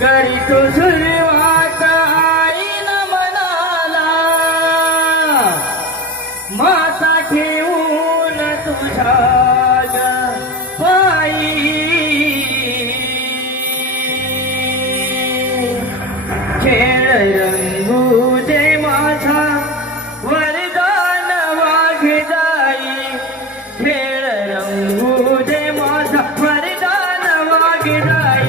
करी तो सुरुवात आईन मनाला माता ठेवून तुझ्या पायी खेळ रंगू दे माझा वरदान वाघ जाई खेळ रंगू दे माझा वरदान वाघ जाई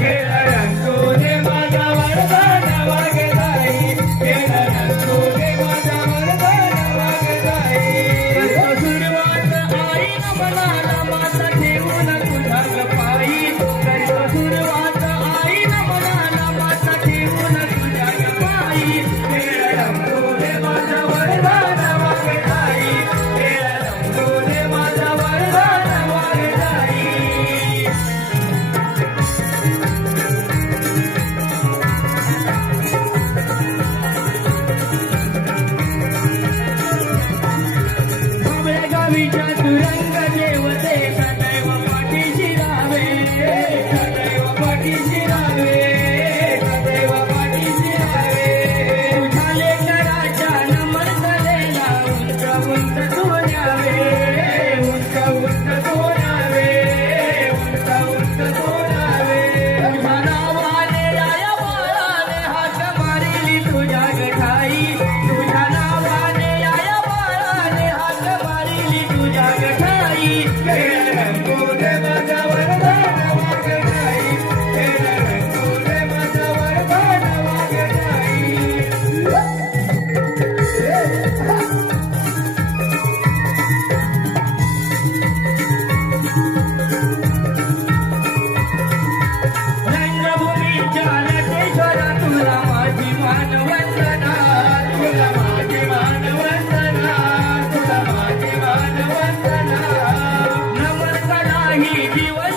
खेळ रंगू दे माझा वरदान वाघ जाई खेळ रंगू दे माझा वरदान वाघ जाई करतो सुरुवात आईन मनाला माता ठेवून तुझ्या पायी करतो सुरुवात आईन मनाला माता ठेवून तुझ्या पायी खेळ रंगू दे माझा वरदान वाघ जाई खेळ रंगू दे माझा वरदान वाघ जाई बाबळ्या गावीच्या तुरंग देवते सदैव पाठीशी राहावे सदैव पाठीशी राहावे सदैव पाठीशी राहावे तुझ्या लेकराच्या नमर्दलेला उंच उंच तू न्यावे उंच उंच तू न्यावे उंच उंच तू न्यावे तुझ्या नावाने या बाळाने हाक मारिली तुझ्या गठाई तुझ्या नावाने या बाळाने हाक मारिली तुझ्या गठाई खेळ रंगू दे माझा वरदान वाघ जाई खेळ रंगू दे माझा वरदान वाघ जाई रंगभूमीच्या नटेश्वरा तुला माझी मानवंदना तुला माझी मानवंदना तुला माझी मानवंदना नमन करा ही जीवन